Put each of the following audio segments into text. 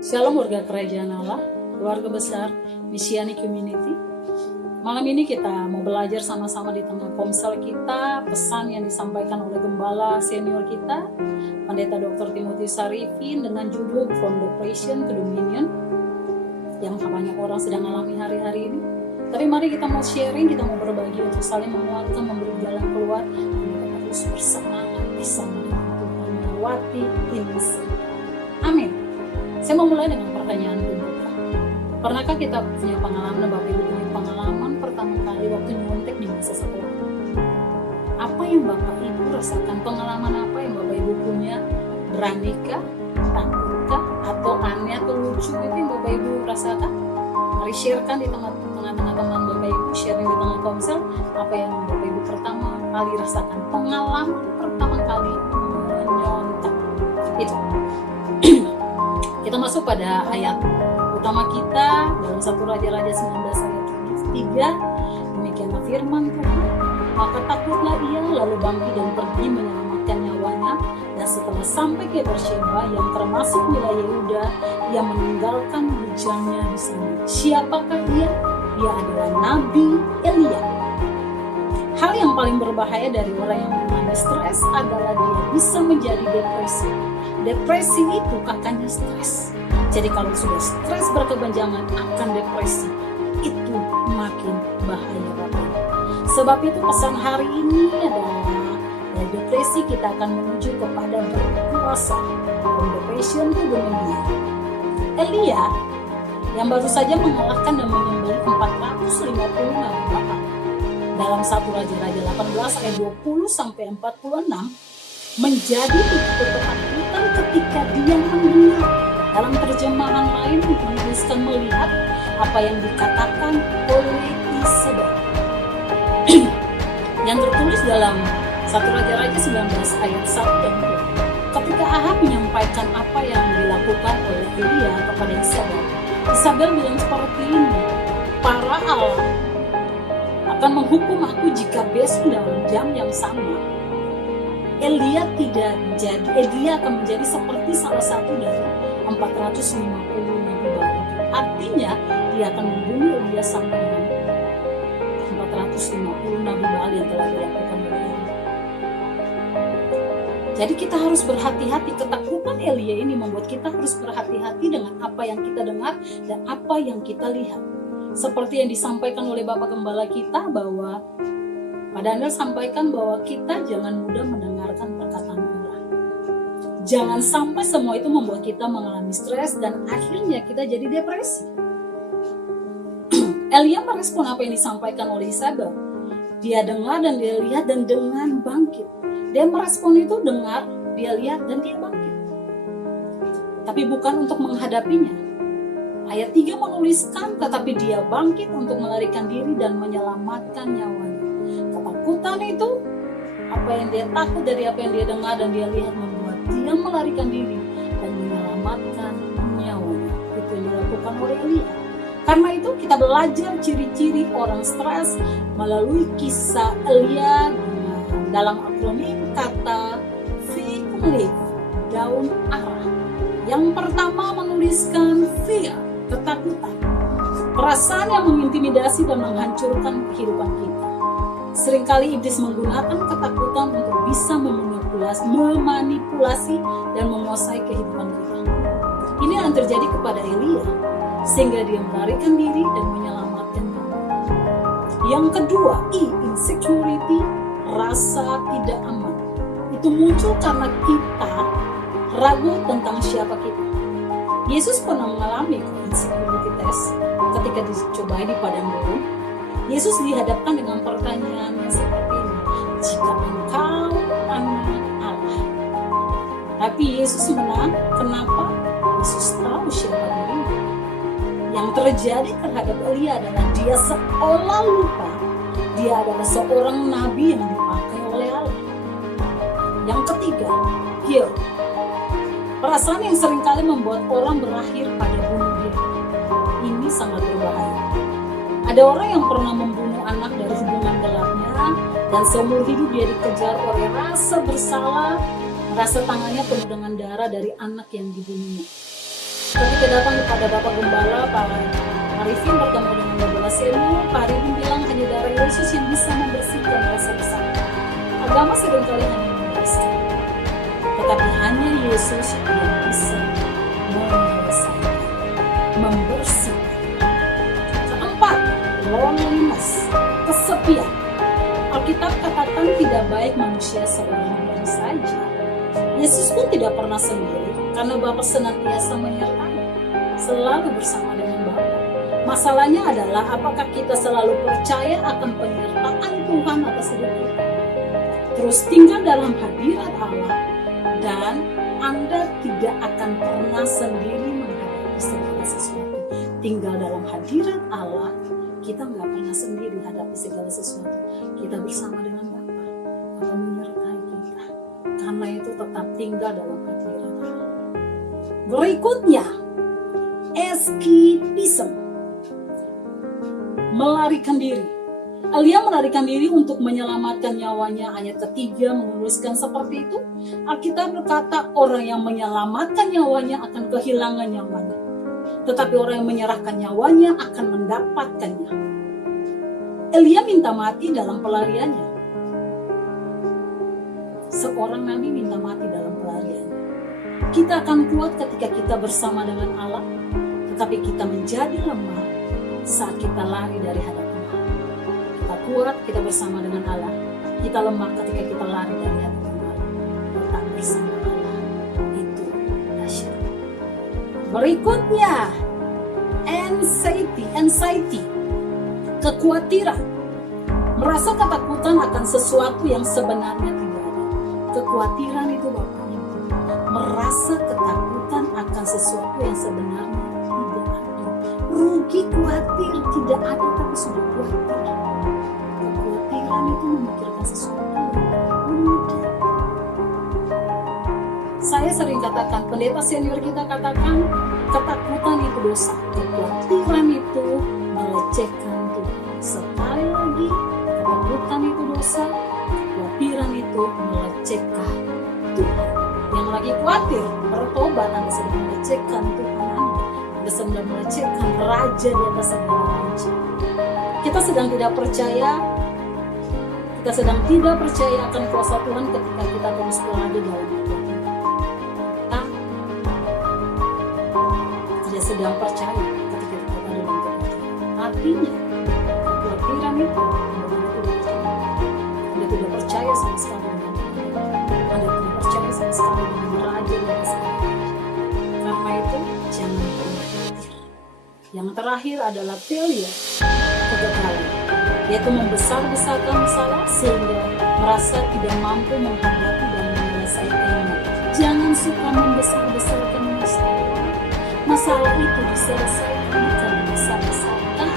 Shalom warga kerajaan Allah, keluarga besar Messianic Community. Malam ini kita mau belajar sama-sama di tengah komsel kita, pesan yang disampaikan oleh gembala senior kita, Pendeta Dr. Timotius Arifin, dengan judul From Depression to Dominion, yang banyak orang sedang alami hari-hari ini. Tapi mari kita mau sharing, kita mau berbagi untuk saling menguatkan, memberi jalan keluar, dan kita harus bersemangat bersama dengan Tuhan melewati ini semua. Amin. Saya mau mulai dengan pertanyaan pembuka. Pernahkah kita punya pengalaman, Bapak Ibu punya pengalaman pertama kali waktu nyontek di masa sekolah? Apa yang Bapak Ibu rasakan? Pengalaman apa yang Bapak Ibu punya? Beranikah? Takutkah? Atau aneh atau lucu itu yang Bapak Ibu rasakan? Mari sharekan di tengah-tengah teman Bapak Ibu, sharing di tengah komsel, apa yang Bapak Ibu pertama kali rasakan? Pengalaman pertama kali menyontek. Itu. Kita masuk pada ayat utama kita dalam 1 Raja-Raja 19 ayat 3. Demikianlah firman Tuhan. Maka takutlah ia, lalu bangkit dan pergi menyelamatkan nyawanya. Dan setelah sampai ke Beersheba yang termasuk wilayah Yehuda, ia meninggalkan bujangnya di sana. Siapakah ia? Ia adalah Nabi Elia. Hal yang paling berbahaya dari orang yang mengalami stres adalah dia bisa menjadi depresi. Depresi itu kakaknya stres. Jadi kalau sudah stres berkepanjangan akan depresi, itu makin bahaya Bapak. Sebab itu pesan hari ini adalah dari depresi kita akan menuju kepada berkuasa. From depression to dominion. Elia yang baru saja mengalahkan dan menyembelih 450 nabi Baal. Dalam 1 Raja-Raja 18 ayat 20 sampai 46 menjadi begitu ketakutan ketika dia mendengar. Dalam terjemahan lain menuliskan melihat apa yang dikatakan oleh Isabel. Yang tertulis dalam 1 Raja-Raja 19 ayat 1 dan 2. Ketika Ahab menyampaikan apa yang dilakukan oleh Elia kepada Isabel, Isabel bilang seperti ini, para Allah akan menghukum aku jika besok dalam jam yang sama Elia akan menjadi seperti salah satu dari 450 nabi Baal. Artinya dia akan membunuh Elia sampai dengan 450 nabi Baal yang telah dilakukan oleh Elia. Jadi kita harus berhati-hati. Ketakutan Elia ini membuat kita harus berhati-hati dengan apa yang kita dengar dan apa yang kita lihat. Seperti yang disampaikan oleh Bapak Gembala kita bahwa Pak Daniel sampaikan bahwa kita jangan mudah mendengarkan perkataan orang. Jangan sampai semua itu membuat kita mengalami stres dan akhirnya kita jadi depresi. Elia merespon apa yang disampaikan oleh Isabel. Dia dengar dan dia lihat dan dengan bangkit. Dia merespon itu dengar, dia lihat dan dia bangkit. Tapi bukan untuk menghadapinya. Ayat 3 menuliskan tetapi dia bangkit untuk melarikan diri dan menyelamatkan nyawanya. Ketakutan itu, apa yang dia takut dari apa yang dia dengar dan dia lihat membuat dia melarikan diri dan menyelamatkan nyawanya. Itu yang dilakukan oleh Elia. Karena itu kita belajar ciri-ciri orang stres melalui kisah Elia dalam akronim kata fig leaf, daun arah. Yang pertama menuliskan fear, ketakutan, perasaan yang mengintimidasi dan menghancurkan kehidupan kita. Seringkali iblis menggunakan ketakutan untuk bisa memanipulasi dan menguasai kehidupan kita. Ini yang terjadi kepada Elia, sehingga dia melarikan diri dan menyelamatkan diri. Yang kedua, insecurity, rasa tidak aman. Itu muncul karena kita ragu tentang siapa kita. Yesus pernah mengalami insecurity test ketika dicobai di padang gurun. Yesus dihadapkan dengan pertanyaan yang seperti ini, jika engkau anak Allah. Tapi Yesus menang. Kenapa? Yesus tahu siapa dirinya. Yang terjadi terhadap Elia adalah dia seolah lupa dia adalah seorang nabi yang dipakai oleh Allah. Yang ketiga, guilt, perasaan yang seringkali membuat orang berakhir pada bunuh diri. Ini sangat berbahaya. Ada orang yang pernah membunuh anak dari hubungan gelapnya dan seumur hidup dia dikejar oleh rasa bersalah, merasa tangannya penuh dengan darah dari anak yang dibunuhnya. Ketika kita datang kepada Bapak Gembala, Pak Arifin bertemu dengan Bapak senior. Pak Arifin bilang hanya darah Yesus yang bisa membersihkan rasa bersalah. Agama seringkali hanya membersihkan, tetapi hanya Yesus yang bisa menyelesaikan, membersihkan. Keempat, loneliness, kesepian. Alkitab katakan tidak baik manusia seorang diri saja. Yesus pun tidak pernah sendiri karena Bapa senantiasa menyertai, selalu bersama dengan Bapa. Masalahnya adalah apakah kita selalu percaya akan penyertaan Tuhan atas hidup kita, terus tinggal dalam hadirat Allah, dan Anda tidak akan pernah sendiri menghadapi segala sesuatu. Tinggal dalam hadirat Allah, kita nggak pernah sendiri hadapi segala sesuatu. Kita bersama dengan Bapa. Bapa menyertai kita. Karena itu tetap tinggal dalam hadirat Allah. Berikutnya, escapism, melarikan diri. Elia melarikan diri untuk menyelamatkan nyawanya. Ayat ketiga menuliskan seperti itu. Alkitab berkata orang yang menyelamatkan nyawanya akan kehilangan nyawanya, tetapi orang yang menyerahkan nyawanya akan mendapatkannya. Elia minta mati dalam pelariannya. Seorang nabi minta mati dalam pelariannya. Kita akan kuat ketika kita bersama dengan Allah, tetapi kita menjadi lemah saat kita lari dari hadapan Allah. Kita kuat, kita bersama dengan Allah. Kita lemah ketika kita lari dari hadapan Allah. Tetap bersama Allah. Itu dahsyat. Berikutnya, anxiety, kekhawatiran, merasa ketakutan akan sesuatu yang sebenarnya tidak ada. Kekhawatiran itu Bapak Ibu, merasa ketakutan akan sesuatu yang sebenarnya tidak ada. Rugi khawatir tidak ada tapi sudah khawatir. Kekhawatiran itu memikirkan sesuatu yang mudah. Saya sering katakan, pendeta senior kita katakan, ketakutan itu dosa, kekhawatiran itu melecehkan Tuhan. Sekali lagi, ketakutan itu dosa, kekhawatiran itu melecehkan Tuhan. Yang lagi khawatir, bertobat, Anda sedang melecehkan Tuhan Anda sedang melecehkan Raja di atas segala raja. Kita sedang tidak percaya akan kuasa Tuhan ketika kita terus berada dalam hidup. Sedang percaya ketika kita dalam kepercayaan. Artinya, kekhawatiran itu Anda tidak percaya sama sekali dengan Tuhan. Anda tidak percaya sama sekali dengan Raja di atas segala raja. Karena itu, jangan pernah khawatir. Yang terakhir adalah failure, kegagalan, yaitu membesar-besarkan masalah sehingga merasa tidak mampu menghadapi dan menyelesaikannya. Jangan suka membesar-besarkan masalah. Masalah itu diselesaikan bukan besar-besarkan.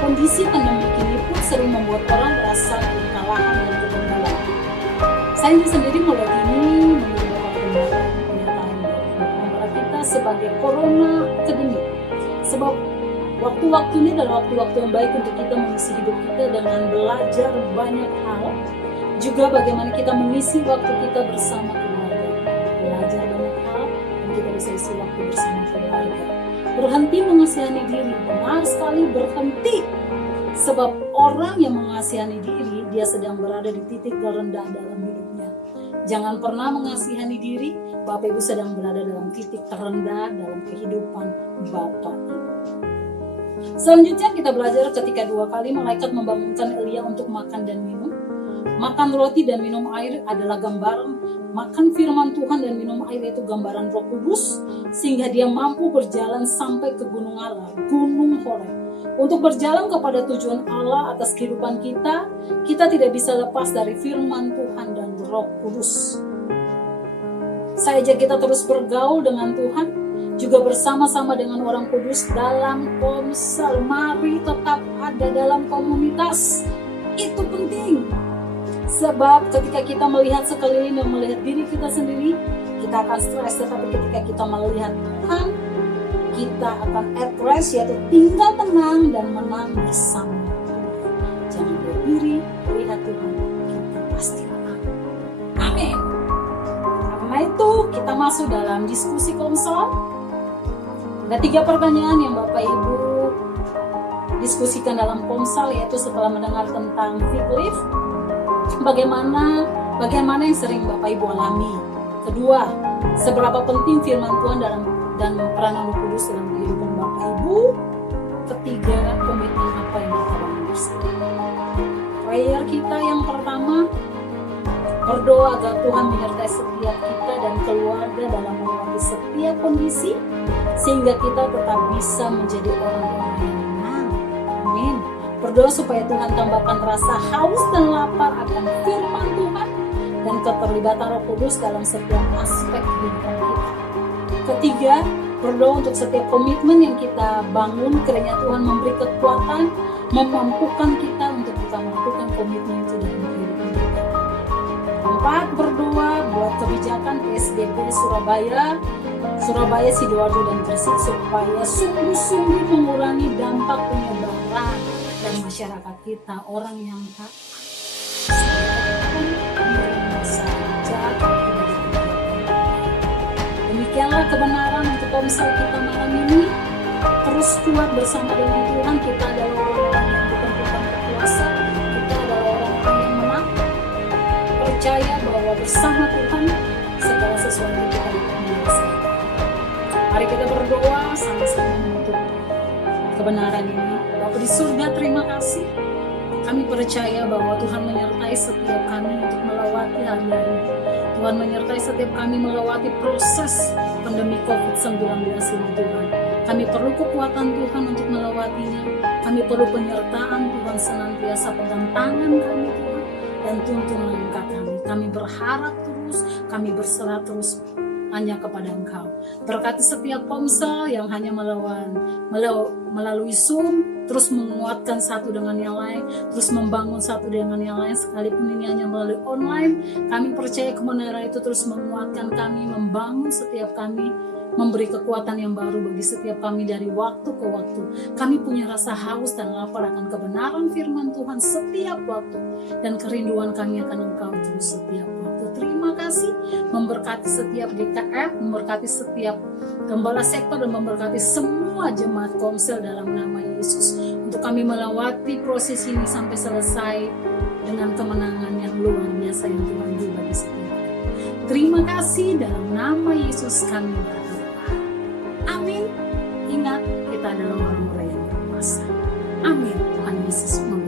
Kondisi pandemi ini pun sering membuat orang merasa kekalahan dan kegagalan. Saya sendiri mulai ini menurut pernyataan dari kita sebagai corona akademik. Sebab waktu-waktu ini adalah waktu-waktu yang baik untuk kita mengisi hidup kita dengan belajar banyak hal. Juga bagaimana kita mengisi waktu kita bersama keluarga. Belajar banyak hal dan kita bisa isi waktu bersama keluarga. Berhenti mengasihani diri, benar sekali berhenti. Sebab orang yang mengasihani diri, dia sedang berada di titik terendah dalam hidupnya. Jangan pernah mengasihani diri, Bapak Ibu sedang berada dalam titik terendah dalam kehidupan Bapak Ibu. Selanjutnya kita belajar ketika 2 kali malaikat membangunkan Elia untuk makan dan minum. Makan roti dan minum air adalah gambaran, makan firman Tuhan dan minum air itu gambaran Roh Kudus, sehingga dia mampu berjalan sampai ke gunung Allah, Gunung Horeb. Untuk berjalan kepada tujuan Allah atas kehidupan kita, kita tidak bisa lepas dari firman Tuhan dan Roh Kudus. Saya ajak kita terus bergaul dengan Tuhan, juga bersama-sama dengan orang kudus dalam komsel. Mari tetap ada dalam komunitas, itu penting. Sebab ketika kita melihat sekeliling dan melihat diri kita sendiri, kita akan stres. Tetapi ketika kita melihat Tuhan, kita akan at rest, yaitu tinggal tenang dan menang bersama. Jangan berdiri, lihat Tuhan, kita pasti menang. Amin. Karena itu kita masuk dalam diskusi komsel. Ada 3 pertanyaan yang Bapak Ibu diskusikan dalam Komsel, yaitu setelah mendengar tentang fig leaf, bagaimana yang sering Bapak Ibu alami. Kedua, seberapa penting firman Tuhan dan peranan Roh Kudus dalam kehidupan Bapak Ibu. Ketiga, komitmen apa yang kita bangun bersama. Prayer kita yang pertama, berdoa agar Tuhan menyertai setiap kita dan keluarga dalam melewati setiap kondisi, sehingga kita tetap bisa menjadi orang-orang yang menang. Amin. Berdoa supaya Tuhan tambahkan rasa haus dan lapar akan firman Tuhan dan keterlibatan Roh Kudus dalam setiap aspek kehidupan kita. Ketiga, berdoa untuk setiap komitmen yang kita bangun, kiranya Tuhan memberi kekuatan, memampukan kita untuk kita melakukan komitmen itu dalam kehidupan kita. Keempat, berdoa buat kebijakan PSBB Surabaya, Sidoarjo, dan Gresik supaya sungguh-sungguh mengurangi dampak penyebaran dan masyarakat kita orang yang tak demikianlah kebenaran untuk Komsel kita malam ini. Terus kuat bersama dengan Tuhan. Kita adalah orang-orang yang ditentukan berkuasa. Kita adalah orang-orang yang menang. Percaya bahwa bersama Tuhan segala sesuatu kita dapat menyelesaikan. Mari kita berdoa sama-sama menuntut kebenaran ini. Bapa di surga, terima kasih. Kami percaya bahwa Tuhan menyertai setiap kami untuk melewati hari-hari. Tuhan menyertai setiap kami melewati proses pandemi COVID-19 ini, Tuhan. Kami perlu kekuatan Tuhan untuk melewatinya. Kami perlu penyertaan Tuhan, senantiasa pegang tangan kami, Tuhan, dan tuntun langkah kami. Kami berharap terus, kami berserah terus hanya kepada Engkau. Berkati setiap Komsel yang hanya melalui Zoom, terus menguatkan satu dengan yang lain, terus membangun satu dengan yang lain, sekalipun ini hanya melalui online. Kami percaya kebenaran itu terus menguatkan kami, membangun setiap kami, memberi kekuatan yang baru bagi setiap kami dari waktu ke waktu. Kami punya rasa haus dan lapar akan kebenaran firman Tuhan setiap waktu, dan kerinduan kami akan Engkau terus setiap waktu. Terima kasih, memberkati setiap GKF, memberkati setiap gembala sektor, dan memberkati semua jemaat Komsel dalam nama Yesus. Untuk kami melewati proses ini sampai selesai dengan kemenangan yang luar biasa yang Tuhan beri bagi setiap. Terima kasih, dalam nama Yesus kami berdoa. Amin. Ingat, kita adalah orang-orang yang berkuasa. Amin. Tuhan Yesus memberkati.